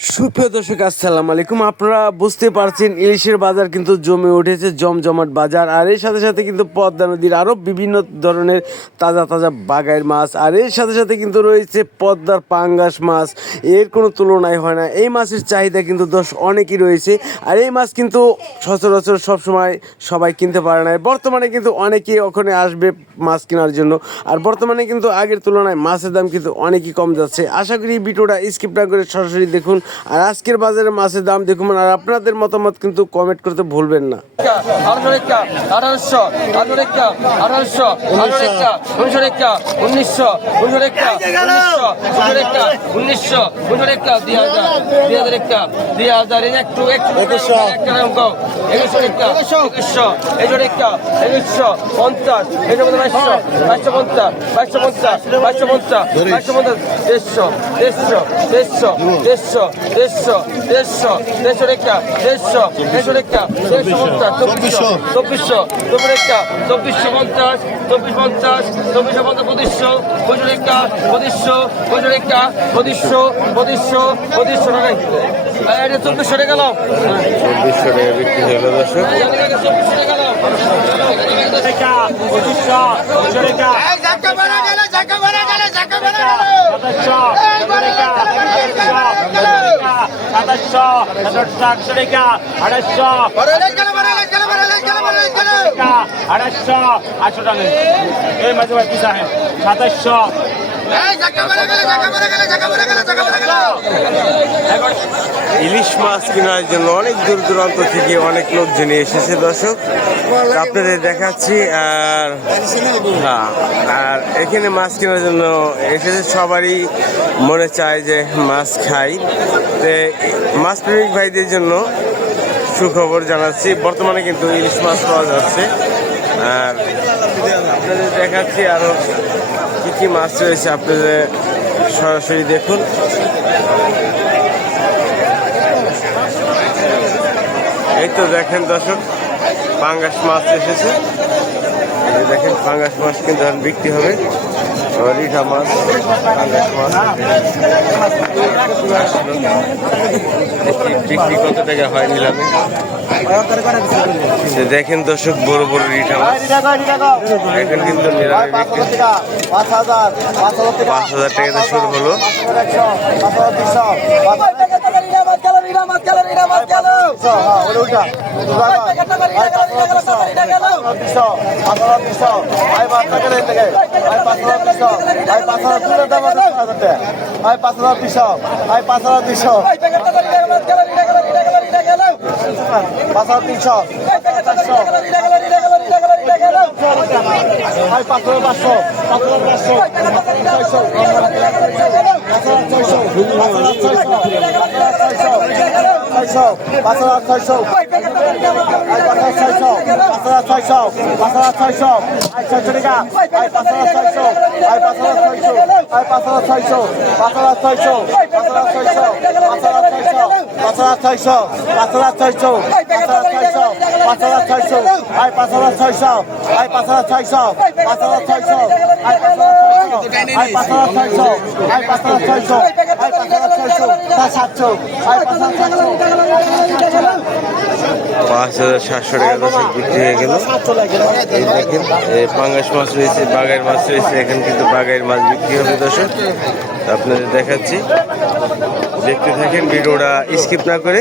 সুপ্রিয় দর্শক আসসালামু আলাইকুম। আপনারা বুঝতে পারছেন ইলিশের বাজার কিন্তু জমে উঠেছে, জমজমাট বাজার। আর এর সাথে সাথে কিন্তু পদ্মা নদীর আরও বিভিন্ন ধরনের তাজা তাজা বাগাইর মাছ, আর এর সাথে সাথে কিন্তু রয়েছে পদ্মার পাঙ্গাস মাছ। এর কোনো তুলনাই হয় না। এই মাছের চাহিদা কিন্তু অনেকই রয়েছে। আর এই মাছ কিন্তু সচরাচর সবসময় সবাই কিনতে পারে না। বর্তমানে কিন্তু অনেকেই ওখানে আসবে মাছ কেনার জন্য। আর বর্তমানে কিন্তু আগের তুলনায় মাছের দাম কিন্তু অনেকই কম যাচ্ছে। আশা করি ভিডিওটা স্কিপ না করে সরাসরি দেখুন, আর আজকের বাজারে মাছের দাম দেখুন। আর আপনাদের মতামত কিন্তু কমেন্ট করতে ভুলবেন না। ইলিশ মাছ কেনার জন্য অনেক দূর দূরান্ত থেকে অনেক লোকজন এসেছে দর্শক, আপনাদের দেখাচ্ছি। আর এখানে মাছ কেনার জন্য এসেছে, সবারই মনে চায় যে মাছ খাই। মাছ প্রেমিক ভাইদের জন্য সুখবর জানাচ্ছি, বর্তমানে কিন্তু ইলিশ মাছ পাওয়া যাচ্ছে। আর আপনাদের দেখাচ্ছি আরও কী কী মাছ রয়েছে, আপনাদের সরাসরি দেখুন। এই তো দেখেন দর্শক, পাঙ্গাস মাছ এসেছে। দেখেন পাঙ্গাস মাছ কিন্তু এখন বিক্রি হবে। রিঠা মাছ, পাঙ্গাস মাছ বিক্রি কত টাকা হয় নিলামে দেখেন দর্শক, বড় বড় রিঠা মাছ এখন কিন্তু নিলামে বিক্রি 5,000 টাকাতে শুরু হলো। বিক্রি হয়ে গেল। এই দেখেন পাঙ্গাস মাছ রয়েছে, বাগাইর মাছ রয়েছে। এখানে কিন্তু বাগাইর মাছ বিক্রি হবে দর্শক, আপনাদের দেখাচ্ছি, দেখতে থাকেন ভিডিওটা স্কিপ না করে।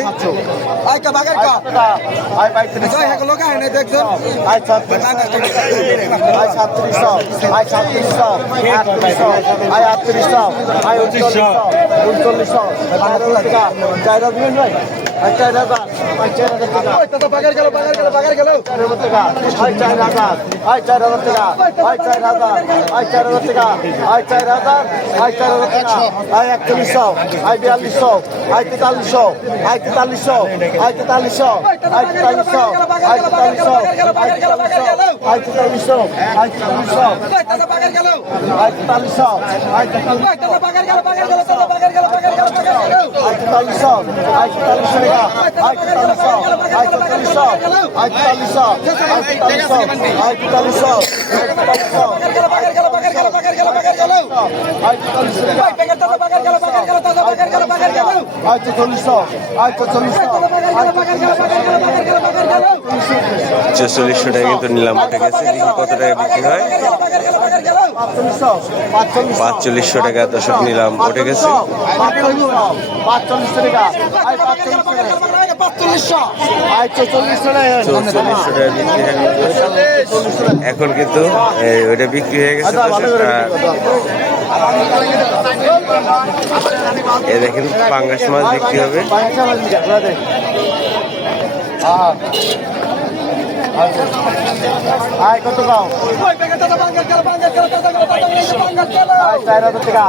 ছেচল্লিশশো টাকা কিন্তু নিলাম উঠে গেছে। দেখি কত টাকা বিক্রি হয়। 4500 টাকা দর্শক নিলাম উঠে গেছে। 4400 টাকা বিক্রি হয়ে গেছে। এখন কিন্তু ওইটা বিক্রি হয়ে গেছে। এ দেখেন পাঙ্গাস মাছ বিক্রি হবে। কত পাও 4000 টাকা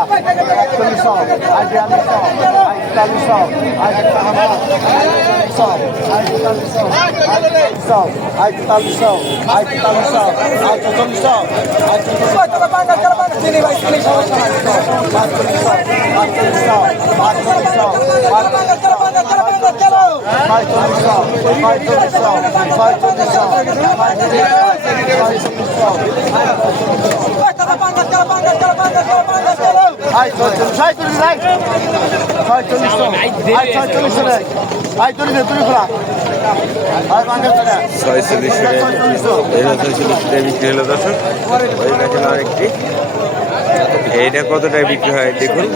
4100 বিক্রি হলো দর্শক। ওই দেখেন আরেকটি, এইটা কত টাকা বিক্রি হয় দেখুন।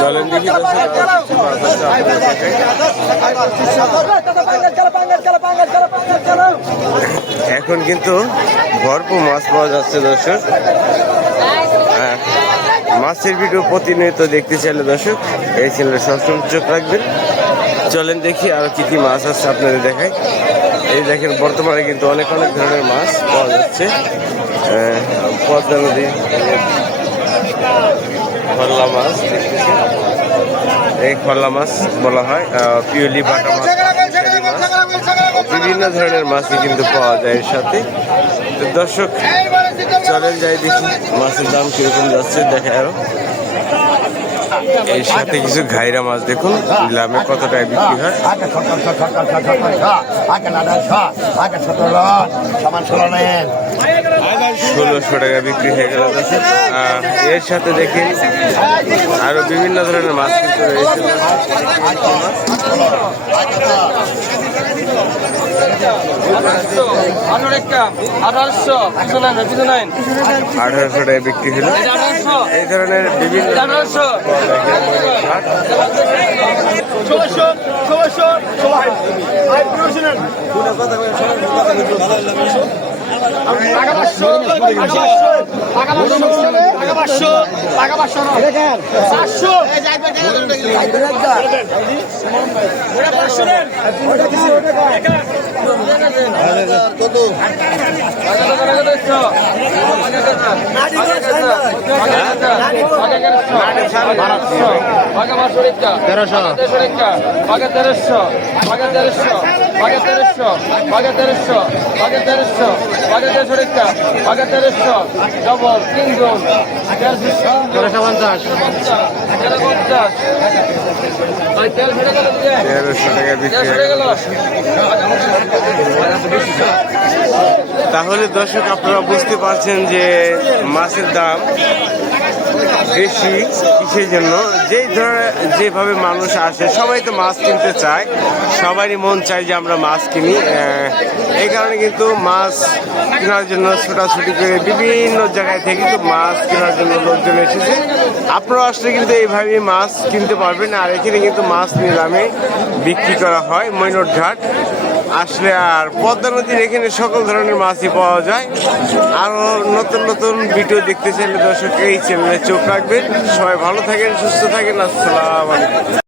চলেন দেখি এখন কিন্তু ভরপুর মাছ পাওয়া যাচ্ছে দর্শক। মাছের ভিডিও প্রতিনিয়ত দেখতে চাইলে দর্শক এই চ্যানেলে সবসময় চোখ রাখবেন। চলেন দেখি আর কি কি মাছ আছে আপনাদের দেখাই। এই দেখেন বর্তমানে কিন্তু অনেক ধরনের মাছ পাওয়া যাচ্ছে। পদ্মা নদী খরলা মাছ দেখতেছি, এই খরলা মাছ বলা হয়, পিওলি বাটা মাছ, বিভিন্ন ধরনের মাছই কিন্তু পাওয়া যায় এর সাথে। তো দর্শক চলেন যাই দেখি মাছের দাম কিরকম যাচ্ছে দেখা আরো। এর সাথে কিছু ঘাইরা মাছ দেখুন নিলামে কত টাকা বিক্রি হয়। 1600 টাকা বিক্রি হয়ে গেল। এর সাথে দেখেন আরো বিভিন্ন ধরনের মাছ কিন্তু রয়েছে। 1800 টাকা বিক্রি হলো। এই ধরনের বিভিন্ন তাহলে দর্শক আপনারা বুঝতে পারছেন যে মাছের দাম বেশি কিসের জন্য। যেভাবে মানুষ আসে সবাই তো মাছ কিনতে চায়, সবারই মন চায় যে আমরা মাছ কিনি। এই কারণে কিন্তু মাছ কেনার জন্য ছোটাছুটি করে বিভিন্ন জায়গায় থেকে কিন্তু মাছ কেনার জন্য লোকজন এসেছে। আপনারা আসলে কিন্তু এইভাবে মাছ কিনতে পারবেন। আর এখানে কিন্তু মাছ নিলামে বিক্রি করা হয় মৈনট ঘাট আসলে। আর পদ্মা নদীর এখানে সকল ধরনের মাছই পাওয়া যায়। আরও নতুন ভিডিও দেখতে চাইলে দর্শক এই চ্যানেলে চোখ রাখবেন। সবাই ভালো থাকেন, সুস্থ থাকেন। আসসালামু আলাইকুম।